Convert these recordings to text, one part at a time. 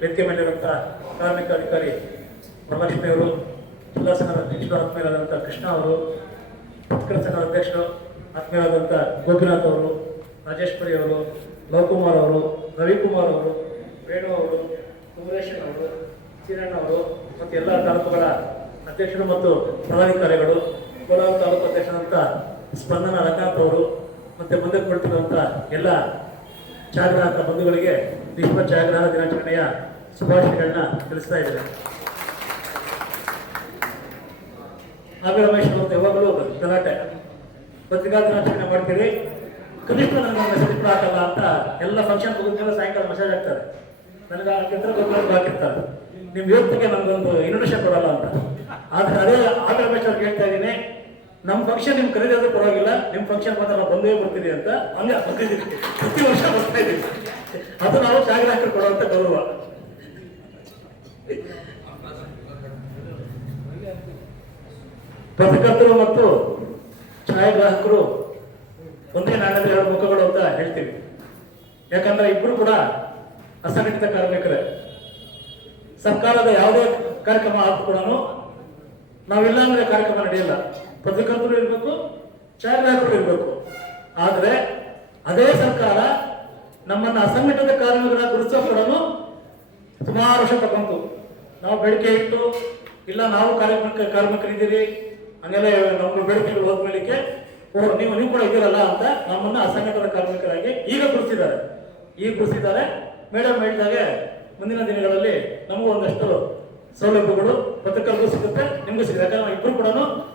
ವೇದಿಕೆ ಮೇಲಿರುವಂಥ ಕಾರ್ಮಿಕ ಅಧಿಕಾರಿ ವರಲಕ್ಷ್ಮಿ ಅವರು, ಜಿಲ್ಲಾ ಸಂಘದ ಅಧ್ಯಕ್ಷರು ಆತ್ಮೀಯರಾದಂಥ ಕೃಷ್ಣ ಅವರು, ಪತ್ರಿಕಾ ಸಂಘದ ಅಧ್ಯಕ್ಷರು ಆತ್ಮೀಯರಾದಂಥ ಗೋಪಿನಾಥ್ ಅವರು, ರಾಜೇಶ್ವರಿ ಅವರು, ಲವಕುಮಾರ್ ಅವರು, ರವಿಕುಮಾರ್ ಅವರು, ವೇಣು ಅವರು, ಕುಮರೇಶನ್ ಅವರು, ಚೀರಣ್ಣ ಅವರು ಮತ್ತು ಎಲ್ಲ ತಾಲೂಕುಗಳ ಅಧ್ಯಕ್ಷರು ಮತ್ತು ಪದಾಧಿಕಾರಿಗಳು, ಕೋಲಾರ ತಾಲೂಕು ಅಧ್ಯಕ್ಷರಾದಂಥ ಸ್ಪಂದನ ರಂಗನಾಥ್ ಅವರು ಮತ್ತು ಮುಂದೆ ಕುಳಿತಿರುವಂಥ ಎಲ್ಲ ಛಾಯಾಗ್ರಾಹಕ ಬಂಧುಗಳಿಗೆ ವಿಶ್ವ ಛಾಯಾಗ್ರಹಣ ದಿನಾಚರಣೆಯ ಶುಭಾಶಯಗಳನ್ನ ತಿಳಿಸ್ತಾ ಇದ್ದಾರೆ. ಆಮೇಲೆ ರಮೇಶ್ ಅವರು ಯಾವಾಗಲೂ ಗಲಾಟೆ ಪತ್ರಿಕಾ ದಿನಾಚರಣೆ ಮಾಡ್ತೀರಿ, ಕನಿಷ್ಠ ನನಗೆ ಮೆಸೇಜ್ ಕೂಡ ಹಾಕಲ್ಲ ಅಂತ ಎಲ್ಲ ಫಂಕ್ಷನ್ ಮುಗಿದ್ಮೇಲೆ ಸಾಯಂಕಾಲ ಮೆಸೇಜ್ ಹಾಕ್ತಾರೆ. ನನಗೆ ಗೊತ್ತಿರೋದು ಹಾಕಿರ್ತಾರೆ, ನಿಮ್ಮ ಯುವತಿಗೆ ನನಗೊಂದು ಇನ್ವಿಟೇಷನ್ ಕೊಡಲ್ಲ ಅಂತ. ಆದರೆ ಅದೇ ಆಮೇಲೆ ರಮೇಶ್ ಅವ್ರಿಗೆ ಹೇಳ್ತಾ ಇದ್ದೀನಿ, ನಮ್ಮ ಫಂಕ್ಷನ್ ನಿಮ್ಗೆ ಕರೀದಾದ್ರೂ ಪರವಾಗಿಲ್ಲ, ನಿಮ್ಮ ಫಂಕ್ಷನ್ ಮಾತ್ರ ನಾವು ಬಂದೇ ಬರ್ತೀವಿ ಅಂತ ಹಂಗೆ ಬರ್ತಿದ್ದೀವಿ, ಪ್ರತಿ ವರ್ಷ ಬರ್ತಾ ಇದ್ದೀವಿ. ಅದು ನಾವು ಛಾಯಾಗ್ರಾಹಕರು ಕೊಡುವಂತ ಗೌರವ. ಪತ್ರಕರ್ತರು ಮತ್ತು ಛಾಯಾಗ್ರಾಹಕರು ಒಂದೇ ನಾಣ್ಯದ ಎರಡು ಮುಖಗಳು ಅಂತ ಹೇಳ್ತೀವಿ. ಯಾಕಂದ್ರೆ ಇಬ್ರು ಕೂಡ ಅಸಂಘಟಿತ ಕಾರ್ಮಿಕರೇ. ಸರ್ಕಾರದ ಯಾವುದೇ ಕಾರ್ಯಕ್ರಮ ಆದ್ರೂ ಕೂಡ ನಾವಿಲ್ಲ ಅಂದ್ರೆ ಕಾರ್ಯಕ್ರಮ ನಡೆಯಲ್ಲ. ಪತ್ರಕರ್ತರು ಇರಬೇಕು, ಛಾಯಾಗ್ರಾಹಕರು ಇರಬೇಕು. ಆದ್ರೆ ಅದೇ ಸರ್ಕಾರ ನಮ್ಮನ್ನ ಅಸಂಘಟಿತ ಕಾರ್ಮಿಕರ ಗುರುತಿಸೋ ಕೂಡ ಸುಮಾರು ವರ್ಷ ತಗೊಂತು. ನಾವು ಬೇಡಿಕೆ ಇಟ್ಟು ಇಲ್ಲ ನಾವು ಕಾರ್ಮಿಕರಿದ್ದೀರಿ ಹಂಗೆಲ್ಲ ನಮ್ಮ ಬೇಡಿಕೆಗಳು ಹೋದ್ಮೇಲಿಕ್ಕೆ ನೀವು ಕೂಡ ಇದ್ದೀರಲ್ಲ ಅಂತ ನಮ್ಮನ್ನ ಅಸಂಘಟಿತ ಕಾರ್ಮಿಕರಾಗಿ ಈಗ ಗುರುತಿಸಿದ್ದಾರೆ. ಮೇಡಮ್ ಹೇಳಿದಾಗೆ ಮುಂದಿನ ದಿನಗಳಲ್ಲಿ ನಮಗೂ ಒಂದಷ್ಟು ಸೌಲಭ್ಯಗಳು ಪತ್ರಕರ್ತರಿಗೂ ಸಿಗುತ್ತೆ, ನಿಮಗೂ ಸಿಗುತ್ತೆ. ಯಾಕಂದ್ರೆ ಇಬ್ಬರು ಕೂಡ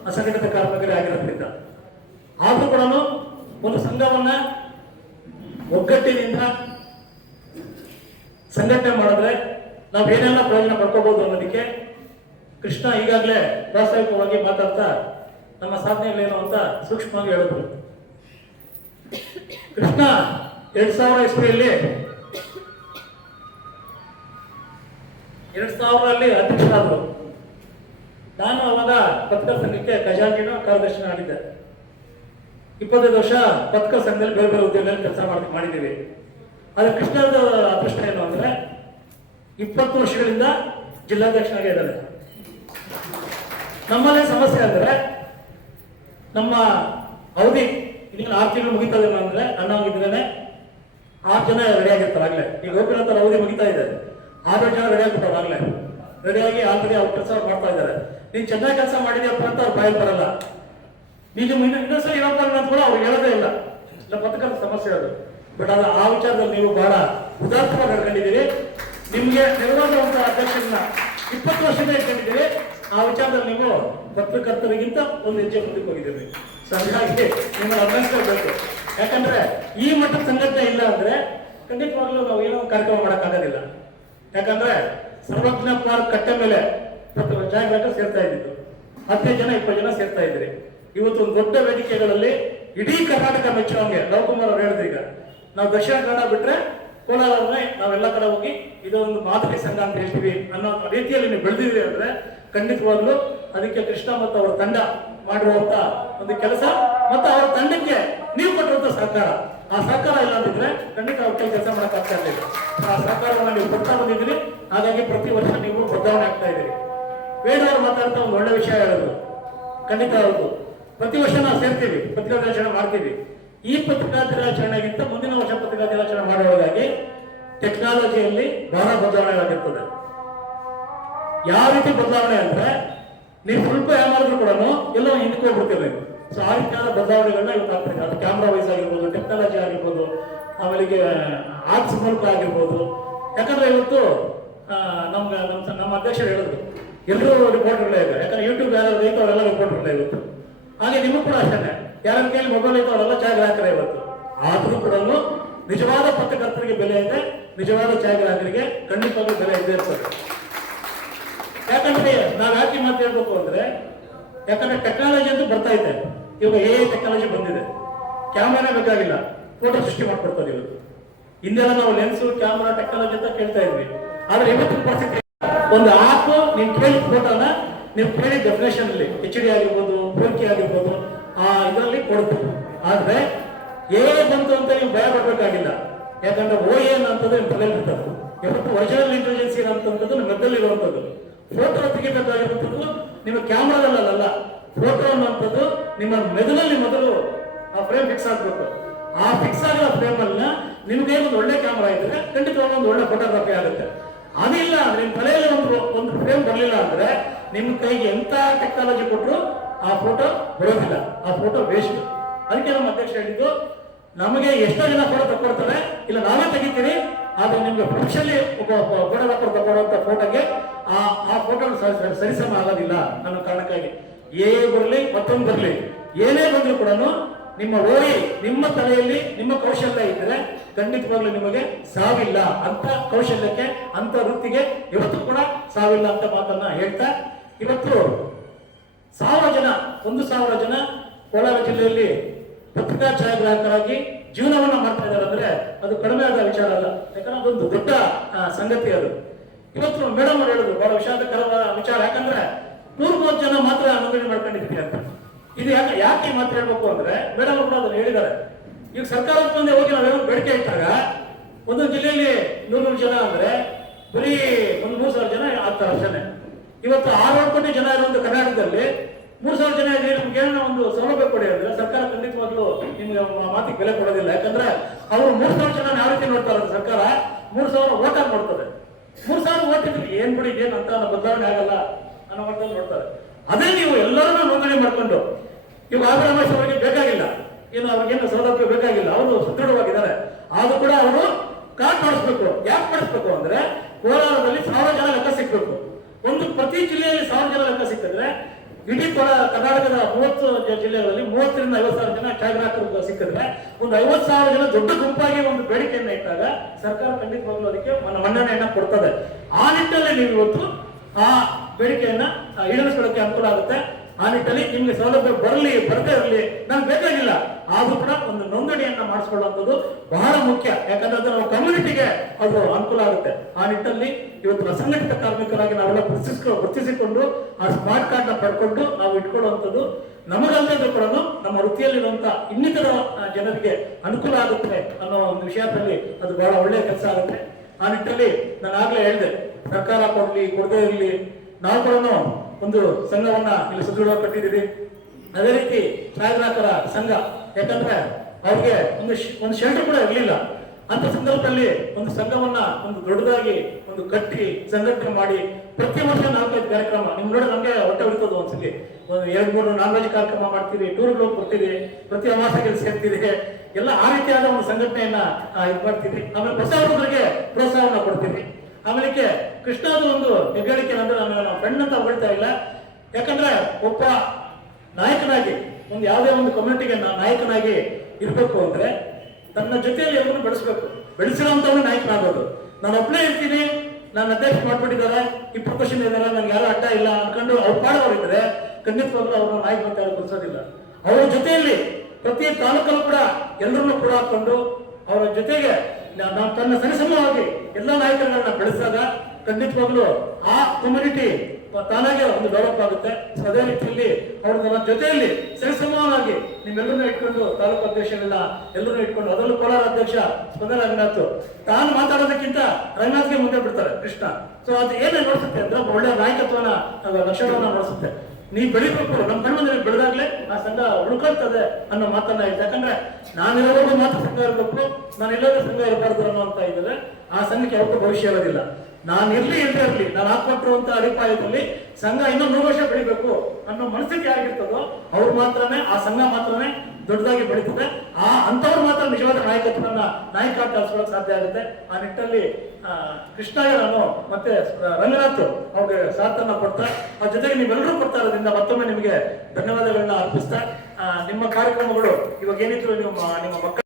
ಅಸಂಘಟಿತ ಕಾರ್ಮಿಕರೇ ಆಗಿರೋದ್ರಿಂದ. ಆದ್ರೂ ಕೂಡ ಒಂದು ಸಂಘವನ್ನ ಒಗ್ಗಟ್ಟಿನಿಂದ ಸಂಘಟನೆ ಮಾಡಿದ್ರೆ ನಾವು ಏನೆಲ್ಲ ಪ್ರಯೋಜನ ಪಡ್ಕೋಬಹುದು ಅನ್ನೋದಕ್ಕೆ ಕೃಷ್ಣ ಈಗಾಗಲೇ ಪ್ರಾಸ್ತಾವಿಕವಾಗಿ ಮಾತಾಡ್ತಾ ನಮ್ಮ ಸಾಧನೆಗಳೇನು ಅಂತ ಸೂಕ್ಷ್ಮವಾಗಿ ಹೇಳಿದ್ರು. ಕೃಷ್ಣ 2000 ಇಸ್ವಿಯಲ್ಲಿ 2000ರಲ್ಲಿ ಅಧ್ಯಕ್ಷರಾದರು. ನಾನು ಅವಾಗ ಪತ್ರಕರ್ತರ ಸಂಘಕ್ಕೆ ಖಜಾಂಚಿನೋ ಕಾರ್ಯದರ್ಶಿನೋ ಆಗಿದ್ದೆ. 25 ವರ್ಷ ಪತ್ರಕರ್ತರ ಸಂಘದಲ್ಲಿ ಬೇರೆ ಬೇರೆ ಹುದ್ದೆಗಳಲ್ಲಿ ಕೆಲಸ ಮಾಡಿದ್ದೀವಿ. ಆದ್ರೆ ಕೃಷ್ಣದ ಅದೃಷ್ಟ ಏನು ಅಂದ್ರೆ 20 ವರ್ಷಗಳಿಂದ ಜಿಲ್ಲಾಧ್ಯಕ್ಷನಾಗೇ ಇದ್ದಾರೆ. ನಮ್ಮಲ್ಲೇ ಸಮಸ್ಯೆ ಅಂದ್ರೆ ನಮ್ಮ ಅವಧಿ ಈಗ 6 ತಿಂಗಳು ಮುಗಿತದೆ ಅಂದ್ರೆ ಅಣ್ಣಾಗಿದ್ದೇನೆ 6 ಜನ ರೆಡಿ ಆಗಿರ್ತಾರೆ ಆಗ್ಲೇ. ಈಗ ಗೋಪಿನಾಥ್ ಅವಧಿ ಮುಗಿತಾ ಇದೆ, 6 ಜನ ರೆಡಿ ಆಗ್ಬಿಟ್ಟಾರೆ ಆಗ್ಲೇ. ರೆಡಿಯಾಗಿ ಆಲ್ರೆಡಿ ಅವ್ರ ಕೆಲಸ ಮಾಡ್ತಾ ಇದ್ದಾರೆ. ನೀನ್ ಚೆನ್ನಾಗಿ ಕೆಲಸ ಮಾಡಿದ್ಯಪ್ಪ ಅಂತ ಅವ್ರು ಬಾಯಲ್ಲಿ ಬರಲ್ಲ. ನೀನು ಇನ್ನೊಂದ್ಸಲ ಇರಪ್ಪ ಅಂತ ಕೂಡ ಅವ್ರು ಹೇಳೋದೇ ಇಲ್ಲ ಪತ್ರಕರ್ತರ ಸಮಸ್ಯೆ ಅದು. ಬಟ್ ಅದು ಆ ವಿಚಾರದಲ್ಲಿ ನೀವು ಬಹಳ ಉದಾತ್ತವಾಗಿ ನಡ್ಕೊಂಡಿದ್ದೀರಿ. ನಿಮ್ಗೆ ನೆರವಾಗುವಂತಹ ಅಧ್ಯಕ್ಷರನ್ನ 20 ವರ್ಷದಿಂದ ಇಟ್ಕೊಂಡಿದ್ದೀರಿ. ಆ ವಿಚಾರದಲ್ಲಿ ನೀವು ಪತ್ರಕರ್ತರಿಗಿಂತ ಒಂದು ಹೆಜ್ಜೆ ಮುಂದಕ್ಕೆ ಹೋಗಿದ್ದೀರಿ. ಸೊ ಹಾಗಾಗಿ ನಿಮ್ಮನ್ನು ಅಭಿನಂದಿಸಬೇಕು. ಯಾಕಂದ್ರೆ ಈ ಮಟ್ಟದ ಸಂಘಟನೆ ಇಲ್ಲ ಅಂದ್ರೆ ಖಂಡಿತವಾಗ್ಲೂ ನಾವು ಏನೋ ಕಾರ್ಯಕ್ರಮ ಮಾಡೋಕ್ಕಾಗೋದಿಲ್ಲ. ಯಾಕಂದ್ರೆ ಸರ್ವಜ್ಞ ಪಾರ್ಕ್ ಕಟ್ಟೆ ಮೇಲೆ ಛಾಯಾಗ್ರಾಹಕರು ಸೇರ್ತಾ ಇದ್ದಿದ್ದು 15 ಜನ 20 ಜನ ಸೇರ್ತಾ ಇದ್ರಿ. ಇವತ್ತು ಒಂದು ದೊಡ್ಡ ವೇದಿಕೆಗಳಲ್ಲಿ ಇಡೀ ಕರ್ನಾಟಕ ಮೆಚ್ಚುವಂಗೆ ಲವಕುಮಾರ್ ಅವ್ರು ಹೇಳಿದ್ರು, ಈಗ ನಾವು ದಕ್ಷಿಣ ಕನ್ನಡ ಬಿಟ್ರೆ ಕೋಲಾರವ್ರನ್ನೇ ನಾವೆಲ್ಲ ಕಡೆ ಹೋಗಿ ಇದೊಂದು ಮಾದರಿ ಸಂಘ ಅಂತ ಹೇಳ್ತೀವಿ ಅನ್ನೋ ರೀತಿಯಲ್ಲಿ ನೀವು ಬೆಳೆದಿದ್ರಿ ಅಂದ್ರೆ ಖಂಡಿತವಾಗ್ಲೂ ಅದಕ್ಕೆ ಕೃಷ್ಣ ಮತ್ತು ಅವರ ತಂಡ ಮಾಡಿರುವಂತ ಒಂದು ಕೆಲಸ ಮತ್ತು ಅವರ ತಂಡಕ್ಕೆ ನೀವು ಕೊಟ್ಟಿರುವಂತ ಸಹಕಾರ, ಆ ಸಹಕಾರ ಇಲ್ಲ ಅಂತಿದ್ರೆ ಖಂಡಿತ ಅವ್ರ ಕೆಲಸ ಮಾಡಕ್ ಆಗ್ತಾ ಇರಲಿಲ್ಲ. ಆ ಸಹಕಾರವನ್ನು ನೀವು ಕೊಡ್ತಾ ಬಂದಿದ್ದೀರಿ. ಹಾಗಾಗಿ ಪ್ರತಿ ವರ್ಷ ನೀವು ಬದಲಾವಣೆ ಆಗ್ತಾ ಇದ್ದೀರಿ. ವೇಣು ಮಾತಾಡ್ತಾ ಒಂದು ಒಳ್ಳೆ ವಿಷಯ ಹೇಳೋದು ಖಂಡಿತ ಹೌದು. ಪ್ರತಿ ವರ್ಷ ನಾವು ಸೇರ್ತೀವಿ, ಪತ್ರಿಕಾ ದಿನಾಚರಣೆ ಮಾಡ್ತೀವಿ. ಈ ಪತ್ರಿಕಾ ದಿನಾಚರಣೆಗಿಂತ ಮುಂದಿನ ವರ್ಷ ಪತ್ರಿಕಾ ದಿನಾಚರಣೆ ಮಾಡುವುದಾಗಿ ಟೆಕ್ನಾಲಜಿಯಲ್ಲಿ ಬಹಳ ಬದಲಾವಣೆ ಆಗಿರ್ತದೆ. ಯಾವ ರೀತಿ ಬದಲಾವಣೆ ಅಂದ್ರೆ ನೀವು ಸ್ವಲ್ಪ ಯಾವಾದ್ರೂ ಕೂಡ ಎಲ್ಲೋ ಹಿಂದಕ್ಕೆ ಹೋಗ್ಬಿಡ್ತೀವಿ. ಸೊ ಆ ರೀತಿಯಾದ ಬದಲಾವಣೆಗಳನ್ನ ಇವತ್ತು ಆಗ್ತದೆ. ಅದು ಕ್ಯಾಮ್ರಾ ವೈಸ್ ಆಗಿರ್ಬೋದು, ಟೆಕ್ನಾಲಜಿ ಆಗಿರ್ಬೋದು, ಆಮೇಲೆ ಆರ್ಟ್ಸ್ ಮೂಲಕ ಆಗಿರ್ಬೋದು. ಯಾಕಂದ್ರೆ ಇವತ್ತು ನಮ್ಮ ಅಧ್ಯಕ್ಷರು ಹೇಳಿದ್ರು ಎಲ್ಲರೂ ರಿಪೋರ್ಟರ್ಗಳೇ ಇದೆ. ಯಾಕಂದ್ರೆ ಯೂಟ್ಯೂಬ್ ಯಾರು ರೈತ ಅವರೆಲ್ಲ ರಿಪೋರ್ಟರ್ಗಳೇ ಇವತ್ತು. ಹಾಗೆ ನಿಮಗೂ ಕೂಡ ಅಷ್ಟೇ, ಯಾರ ಕೈಯಲ್ಲಿ ಮೊಬೈಲ್ ಐತೆ ಅವರೆಲ್ಲ ಛಾಯಾಗ್ರಾಹಕರೇ ಇವತ್ತು. ಆದ್ರೂ ಕೂಡ ನಿಜವಾದ ಪತ್ರಕರ್ತರಿಗೆ ಬೆಲೆ ಇದೆ, ನಿಜವಾದ ಛಾಯಾಗ್ರಾಹಕರಿಗೆ ಖಂಡಿತವಾಗ್ಲೂ ಬೆಲೆ ಇದ್ದೇ ಇರ್ತದೆ. ಯಾಕಂದ್ರೆ ನಾವ್ ಯಾಕೆ ಮಾತು ಹೇಳ್ಬೇಕು ಅಂದ್ರೆ, ಯಾಕಂದ್ರೆ ಟೆಕ್ನಾಲಜಿ ಅಂತ ಬರ್ತಾ ಇದೆ. ಇವಾಗ ಟೆಕ್ನಾಲಜಿ ಬಂದಿದೆ, ಕ್ಯಾಮ್ರಾನೇ ಬೇಕಾಗಿಲ್ಲ, ಫೋಟೋ ಸೃಷ್ಟಿ ಮಾಡ್ಕೊಡ್ತದೆ ಇವತ್ತು. ಹಿಂದೆಲ್ಲ ನಾವು ಲೆನ್ಸು ಕ್ಯಾಮ್ರಾ ಟೆಕ್ನಾಲಜಿ ಅಂತ ಕೇಳ್ತಾ ಇದ್ವಿ. ಆದ್ರೆ ಇವತ್ತಿನ ಪರಿಸ್ಥಿತಿ ಒಂದು ಆಪ್ ನೀವು ಕೇಳಿ ಫೋಟೋನ ನೀವು ಕೇಳಿ ಡೆಫಿನೇಷನ್ ಅಲ್ಲಿ HD ಆಗಿರ್ಬೋದು, 4K ಆಗಿರ್ಬೋದು, ಇದರಲ್ಲಿ ಕೊಡ್ತೀವಿ. ಆದ್ರೆ ಬಂತು ಅಂತ ನೀವು ಭಯ ಪಡ್ಬೇಕಾಗಿಲ್ಲ. ಯಾಕಂದ್ರೆ OAN ಅಂತದ್ದು ನಿಮ್ಮ ತಲೆಯಲ್ಲಿ ಇರ್ತದೆ. ಇವತ್ತು ಒರಿಜಿನಲ್ ಇಂಟೆಲಿಜೆನ್ಸ್ ಏನಂತಂಥದ್ದು ನಿಮ್ಮ ಮೆದ್ದಲ್ಲಿ ಇರುವಂಥದ್ದು. ಫೋಟೋ ತೆಗಿಬೇಕಾಗಿರುವಂಥದ್ದು ನಿಮ್ಮ ಕ್ಯಾಮ್ರಾದಲ್ಲ, ಫೋಟೋ ಅನ್ನುವಂಥದ್ದು ನಿಮ್ಮ ಮೆದುಳಲ್ಲಿ ಮೊದಲು ಆ ಫ್ರೇಮ್ ಫಿಕ್ಸ್ ಆಗಬೇಕು. ಆ ಫಿಕ್ಸ್ ಆಗಿರೋ ಫ್ರೇಮ್ ಅನ್ನ ನಿಮ್ಗೆ ಒಂದು ಒಳ್ಳೆ ಕ್ಯಾಮ್ರಾ ಇದ್ರೆ ಖಂಡಿತವಾಗಿ ಒಂದು ಒಳ್ಳೆ ಫೋಟೋಗ್ರಫಿ ಆಗುತ್ತೆ. ಅದಿಲ್ಲ ನಿಮ್ಮ ತಲೆಯಲ್ಲಿ ಒಂದು ಫ್ರೇಮ್ ಬರಲಿಲ್ಲ ಅಂದ್ರೆ ನಿಮ್ಮ ಕೈಗೆ ಎಂತ ಟೆಕ್ನಾಲಜಿ ಕೊಟ್ಟರು ಆ ಫೋಟೋ ಬರೋದಿಲ್ಲ, ಆ ಫೋಟೋ ವೇಸ್ಟ್. ಅದಕ್ಕೆ ನಮ್ಮ ಅಧ್ಯಕ್ಷ ಹೇಳಿದ್ದು, ನಮಗೆ ಎಷ್ಟೋ ಜನ ಫೋಟೋ ತಗೊಳ್ತಾರೆ, ಇಲ್ಲ ನಾವೇ ತೆಗಿತೀರಿ, ಆದ್ರೆ ನಿಮ್ಗೆ ಪ್ರೊಫೆಷನಲಿ ಒಬ್ಬ ಫೋಟೋಗ್ರಾಫರ್ ತಗೊಳ್ಳುವಂತ ಫೋಟೋಗೆ ಆ ಫೋಟೋ ಸರಿಸಮ ಆಗೋದಿಲ್ಲ ಅನ್ನೋ ಕಾರಣಕ್ಕಾಗಿ ಬರಲಿ ಮತ್ತೊಂದು ಬರಲಿ ಏನೇ ಬಂದ್ರು ಕೂಡ ನಿಮ್ಮ ನಿಮ್ಮ ತಲೆಯಲ್ಲಿ ನಿಮ್ಮ ಕೌಶಲ್ಯ ಇದ್ರೆ ಖಂಡಿತವಾಗ್ಲೂ ನಿಮಗೆ ಸಾವಿಲ್ಲ. ಅಂತ ಕೌಶಲ್ಯಕ್ಕೆ ಅಂತ ವೃತ್ತಿಗೆ ಇವತ್ತು ಕೂಡ ಸಾವಿಲ್ಲ ಅಂತ ಮಾತನ್ನ ಹೇಳ್ತಾ, ಇವತ್ತು 1000 ಜನ 1,000 ಜನ ಕೋಲಾರ ಜಿಲ್ಲೆಯಲ್ಲಿ ಪತ್ರಿಕಾ ಛಾಯಾಗ್ರಾಹಕರಾಗಿ ಜೀವನವನ್ನ ಮಾಡ್ತಾ ಇದ್ದಾರೆ ಅಂದ್ರೆ ಅದು ಕಡಿಮೆ ಆದ ವಿಚಾರ ಅಲ್ಲ. ಯಾಕಂದ್ರೆ ಅದೊಂದು ದೊಡ್ಡ ಸಂಗತಿ ಅದು. ಇವತ್ತು ಮೇಡಮ್ ಅವರು ಹೇಳಿದ್ರು ಬಹಳ ವಿಷಾದಕರವಾದ ವಿಚಾರ. ಯಾಕಂದ್ರೆ 130 ಜನ ಮಾತ್ರ ನೋಂದಣಿ ಮಾಡ್ಕೊಂಡಿದ್ದೀವಿ ಅಂತ. ಇದು ಯಾಕೆ ಮಾತ್ರ ಹೇಳ್ಬೇಕು ಅಂದ್ರೆ ಮೇಡಮ್ ಅವರು ಅದನ್ನು ಹೇಳಿದ್ದಾರೆ. ಈಗ ಸರ್ಕಾರದ ಮುಂದೆ ಹೋಗಿ ನಾವೇನೋ ಬೇಡಿಕೆ ಇಟ್ಟಾಗ ಒಂದೊಂದು ಜಿಲ್ಲೆಯಲ್ಲಿ 100 ಜನ ಅಂದ್ರೆ ಬರೀ 3,000 ಜನ ಆಗ್ತಾರೆ ಅಷ್ಟೇ. ಇವತ್ತು 6 ಕೋಟಿ ಜನ ಇರುವಂತ ಕರ್ನಾಟಕದಲ್ಲಿ 3,000 ಜನ ಇದೆ, ನಿಮ್ಗೆ ಏನೋ ಒಂದು ಸೌಲಭ್ಯ ಕೊಡಿ ಅಂದ್ರೆ ಸರ್ಕಾರ ಖಂಡಿತವಾಗ್ಲೂ ನಿಮ್ಗೆ ಮಾತಿಗೆ ಬೆಲೆ ಕೊಡೋದಿಲ್ಲ. ಯಾಕಂದ್ರೆ ಅವರು 3,000 ಜನ ಯಾವ ರೀತಿ ನೋಡ್ತಾರೆ, ಸರ್ಕಾರ 3,000 ಓಟ್ ಆಗಿ ನೋಡ್ತಾರೆ. 3,000 ಓಟ್ ಇದ್ರೆ ಏನ್ ಬಿಡಿ ಏನ್ ಅಂತ ಬದಲಾವಣೆ ಆಗಲ್ಲ ಅನ್ನೋ ಮಟ್ಟದಲ್ಲಿ ನೋಡ್ತಾರೆ. ಅದೇ ನೀವು ಎಲ್ಲರನ್ನೂ ನೋಂದಣಿ ಮಾಡ್ಕೊಂಡು ಇವಾಗ ಆಂಧ್ರಪ್ರದೇಶ ಅವರಿಗೆ ಬೇಕಾಗಿಲ್ಲ, ಏನು ಅವ್ರಿಗೇನು ಸೌಲಭ್ಯ ಬೇಕಾಗಿಲ್ಲ, ಅವರು ಸದೃಢವಾಗಿದ್ದಾರೆ. ಆದ್ರೂ ಕೂಡ ಅವರು ಕಾರ್ಡ್ ಮಾಡಿಸ್ಬೇಕು. ಯಾಕೆ ಮಾಡಿಸ್ಬೇಕು ಅಂದ್ರೆ ಕೋಲಾರದಲ್ಲಿ 1000 ಜನ ಲೆಕ್ಕ ಸಿಗ್ಬೇಕು. ಪ್ರತಿ ಜಿಲ್ಲೆಯಲ್ಲಿ 1000 ಜನ ಲೆಕ್ಕ ಸಿಕ್ಕಿದ್ರೆ ಇಡೀ ಕರ್ನಾಟಕದ 30 ಜಿಲ್ಲೆಗಳಲ್ಲಿ 30 ರಿಂದ 50,000 ಜನ ಛಾಯಾಗ್ರಾಹಕರು ಸಿಕ್ಕಿದ್ರೆ ಒಂದು 50,000 ಜನ ದೊಡ್ಡ ಗುಂಪಾಗಿ ಒಂದು ಬೇಡಿಕೆಯನ್ನ ಇಟ್ಟಾಗ ಸರ್ಕಾರ ಖಂಡಿತವಾಗ್ಲೂ ಅದಕ್ಕೆ ಮನ್ನಣೆಯನ್ನ ಕೊಡ್ತದೆ. ಆ ನಿಟ್ಟಿನಲ್ಲಿ ನೀವು ಇವತ್ತು ಆ ಬೇಡಿಕೆಯನ್ನ ಈಡೇರಿಸಲಿಕ್ಕೆ ಅನುಕೂಲ ಆಗುತ್ತೆ. ಆ ನಿಟ್ಟಿನಲ್ಲಿ ನಿಮ್ಗೆ ಸೌಲಭ್ಯ ಬರಲಿ ಬರದೇ ಇರಲಿ ನಮ್ಗೆ ಬೇಕಾಗಿಲ್ಲ, ಆದ್ರೂ ಕೂಡ ಒಂದು ನೋಂದಣಿಯನ್ನ ಮಾಡಿಸ್ಕೊಳ್ಳುವಂಥದ್ದು ಬಹಳ ಮುಖ್ಯ. ಯಾಕಂದ್ರೆ ಅದು ನಾವು ಕಮ್ಯುನಿಟಿಗೆ ಅದು ಅನುಕೂಲ ಆಗುತ್ತೆ. ಆ ನಿಟ್ಟಿನಲ್ಲಿ ಇವತ್ತು ಅಸಂಘಟಿತ ಕಾರ್ಮಿಕರಾಗಿ ನಾವೆಲ್ಲ ಗುರುತಿಸಿಕೊಂಡು ಆ ಸ್ಮಾರ್ಟ್ ಕಾರ್ಡ್ ನ ಪಡ್ಕೊಂಡು ನಾವು ಇಟ್ಕೊಳ್ಳುವಂಥದ್ದು ನಮಗಲ್ಲದೆ ಕೂಡ ನಮ್ಮ ವೃತ್ತಿಯಲ್ಲಿರುವಂತ ಇನ್ನಿತರ ಜನರಿಗೆ ಅನುಕೂಲ ಆಗುತ್ತೆ ಅನ್ನೋ ಒಂದು ವಿಷಯದಲ್ಲಿ ಅದು ಬಹಳ ಒಳ್ಳೆಯ ಕೆಲಸ ಆಗುತ್ತೆ. ಆ ನಿಟ್ಟಿನಲ್ಲಿ ನಾನು ಆಗ್ಲೇ ಹೇಳಿದೆ, ಸರ್ಕಾರ ಕೊಡದೇ ಇರಲಿ, ನಾವು ಕೂಡ ಒಂದು ಸಂಘವನ್ನ ಇಲ್ಲಿ ಸದೃಢವಾಗಿ ಕಟ್ಟಿದ್ದೀವಿ. ಅದೇ ರೀತಿ ಛಾಯಾಗ್ರಾಹಕರ ಸಂಘ, ಯಾಕಂದ್ರೆ ಅವ್ರಿಗೆ ಒಂದು ಶೆಲ್ಟರ್ ಕೂಡ ಇರಲಿಲ್ಲ. ಅಂತ ಸಂದರ್ಭದಲ್ಲಿ ಒಂದು ಸಂಘವನ್ನ ಒಂದು ದೊಡ್ಡದಾಗಿ ಒಂದು ಕಟ್ಟಿ ಸಂಘಟನೆ ಮಾಡಿ ಪ್ರತಿ ವರ್ಷ 4-5 ಕಾರ್ಯಕ್ರಮ ನಿಮ್ ನೋಡಿ ನಮ್ಗೆ ಹೊಟ್ಟೆ ಹೊಡಿತದ. ಒಂದ್ಸಲಿ 2-3 ನಾನ್ ವೆಜ್ ಕಾರ್ಯಕ್ರಮ ಮಾಡ್ತೀವಿ, ಟೂರ್ಗಳು ಬರ್ತೀವಿ, ಪ್ರತಿ ಅಮಾಸೆಗೆ ಸೇರ್ತೀವಿ, ಎಲ್ಲ ಆ ರೀತಿಯಾದ ಒಂದು ಸಂಘಟನೆಯನ್ನ ಇದು ಮಾಡ್ತೀವಿ. ಆಮೇಲೆ ಹೊಸ ಹುಡುಗರಿಗೆ ಪ್ರೋತ್ಸಾಹವನ್ನ ಕೊಡ್ತೀವಿ. ಆಮೇಲೆ ಕೃಷ್ಣದ ಒಂದು ಹೆಗ್ಗಳಿಕೆ ಅಂದ್ರೆ ನಾನು ಫ್ರೆಂಡ್ ಅಂತ ಹೊಗಳ್ತಾ ಇಲ್ಲ. ಯಾಕಂದ್ರೆ ಒಬ್ಬ ನಾಯಕನಾಗಿ ಒಂದು ಯಾವುದೇ ಒಂದು ಕಮ್ಯುನಿಟಿಗೆ ನಾಯಕನಾಗಿ ಇರ್ಬೇಕು ಅಂದ್ರೆ ತನ್ನ ಜೊತೆಯಲ್ಲಿ ಅವರನ್ನು ಬೆಳೆಸಬೇಕು. ಬೆಳೆಸಿರೋಂಥವ್ರು ನಾಯಕನಾಗೋದು. ನಾನು ಒಬ್ಬನೇ ಇರ್ತೀನಿ, ನಾನು ಅಧ್ಯಕ್ಷ ಮಾಡ್ಬಿಟ್ಟಿದ್ದಾರೆ, 20 ವರ್ಷ ಇದ್ದಾರೆ, ನನ್ಗೆ ಯಾರು ಅಡ್ಡ ಇಲ್ಲ ಅನ್ಕೊಂಡು ಅವ್ರು ಪಾಡೋರಿದ್ರೆ ಖಂಡಿತವಾಗ್ಲೂ ಅವ್ರನ್ನ ನಾಯಕ ಅಂತ ಯಾರು ಬೆಳೆಸೋದಿಲ್ಲ. ಅವ್ರ ಜೊತೆಯಲ್ಲಿ ಪ್ರತಿ ತಾಲೂಕಲ್ಲೂ ಕೂಡ ಎಲ್ಲರನ್ನು ಕೂಡ ಹಾಕೊಂಡು ಅವರ ಜೊತೆಗೆ ನಾವು ತನ್ನ ಸರಿಸಮವಾಗಿ ಎಲ್ಲ ನಾಯಕರುಗಳನ್ನ ಬೆಳೆಸಿದಾಗ ಖಂಡಿತವಾಗ್ಲೂ ಆ ಕಮ್ಯುನಿಟಿ ತಾನಾಗೆ ಒಂದು ಡೆವಲಪ್ ಆಗುತ್ತೆ. ಅದೇ ರೀತಿಯಲ್ಲಿ ಅವ್ರ ಜೊತೆಯಲ್ಲಿ ಸರಿಸಮವಾಗಿ ನಿಮ್ಮೆಲ್ಲರನ್ನೂ ಇಟ್ಕೊಂಡು ತಾಲೂಕು ಅಧ್ಯಕ್ಷಗಳನ್ನ ಎಲ್ಲರನ್ನೂ ಇಟ್ಕೊಂಡು, ಅದರಲ್ಲೂ ಕೋಲಾರ ಅಧ್ಯಕ್ಷ ಸ್ಪಂದನ ರಂಗನಾಥ್ ತಾನು ಮಾತಾಡೋದಕ್ಕಿಂತ ರಂಗನಾಥ್ಗೆ ಮುಂದೆ ಬಿಡ್ತಾರೆ ಕೃಷ್ಣ. ಸೊ ಅದು ಏನೇ ನೋಡ್ಸುತ್ತೆ ಅಂದ್ರೆ ಒಳ್ಳೆ ನಾಯಕತ್ವನ ಲಕ್ಷಣವನ್ನ ನೋಡಿಸುತ್ತೆ. ನೀವು ಬೆಳಿಬೇಕು, ನಮ್ಮ ಕಣ್ಮಂದಿ ಬೆಳೆದಾಗ್ಲೇ ಆ ಸಂಘ ಉಳ್ಕೊಳ್ತದೆ ಅನ್ನೋ ಮಾತನ್ನ ಹೇಳ್ತಾರೆ. ಯಾಕಂದ್ರೆ ನಾನಿರೋವಾಗ ಮಾತ್ರ ಸಂಘ ಇರಬೇಕು, ನಾನು ಇಲ್ಲದ ಸಂಘ ಇರಬಾರ್ದು ಅನ್ನೋ ಅಂತ ಇದ್ದಾರೆ. ಆ ಸಂಘಕ್ಕೆ ಯಾವತ್ತೂ ಭವಿಷ್ಯ ಇರೋದಿಲ್ಲ. ನಾನು ಇರ್ಲಿ ಇರಲಿ ನಾನು ಹಾಕೊಟ್ಟಿರುವಂತ ಅಡಿಪಾಯದಲ್ಲಿ ಸಂಘ ಇನ್ನೂ 100 ವರ್ಷ ಬೆಳಿಬೇಕು ಅನ್ನೋ ಮನಸ್ಥಿತಿ ಆಗಿರ್ತದೋ ಅವ್ರು ಮಾತ್ರನೇ, ಆ ಸಂಘ ಮಾತ್ರನೇ ದೊಡ್ಡದಾಗಿ ಬೆಳೀತದೆ. ಅಂತವ್ರು ಮಾತ್ರ ನಿಜವಾದ ನಾಯಕತ್ವನ ನಾಯಕ ಕಲಿಸ್ಕೊಳ್ಳೋಕೆ ಸಾಧ್ಯ ಆಗುತ್ತೆ. ಆ ನಿಟ್ಟಿನಲ್ಲಿ ಕೃಷ್ಣಯ್ಯ ನಾನು ಮತ್ತೆ ರಂಗನಾಥ್ ಅವ್ರಿಗೆ ಸಾಥನ್ನ ಕೊಡ್ತಾ, ಆ ಜೊತೆಗೆ ನೀವೆಲ್ಲರೂ ಕೊಡ್ತಾ ಇರೋದ್ರಿಂದ ಮತ್ತೊಮ್ಮೆ ನಿಮಗೆ ಧನ್ಯವಾದಗಳನ್ನ ಅರ್ಪಿಸ್ತಾ, ನಿಮ್ಮ ಕಾರ್ಯಕ್ರಮಗಳು ಇವಾಗ ಏನಿದ್ರು ನಿಮ್ಮ ಮಕ್ಕಳ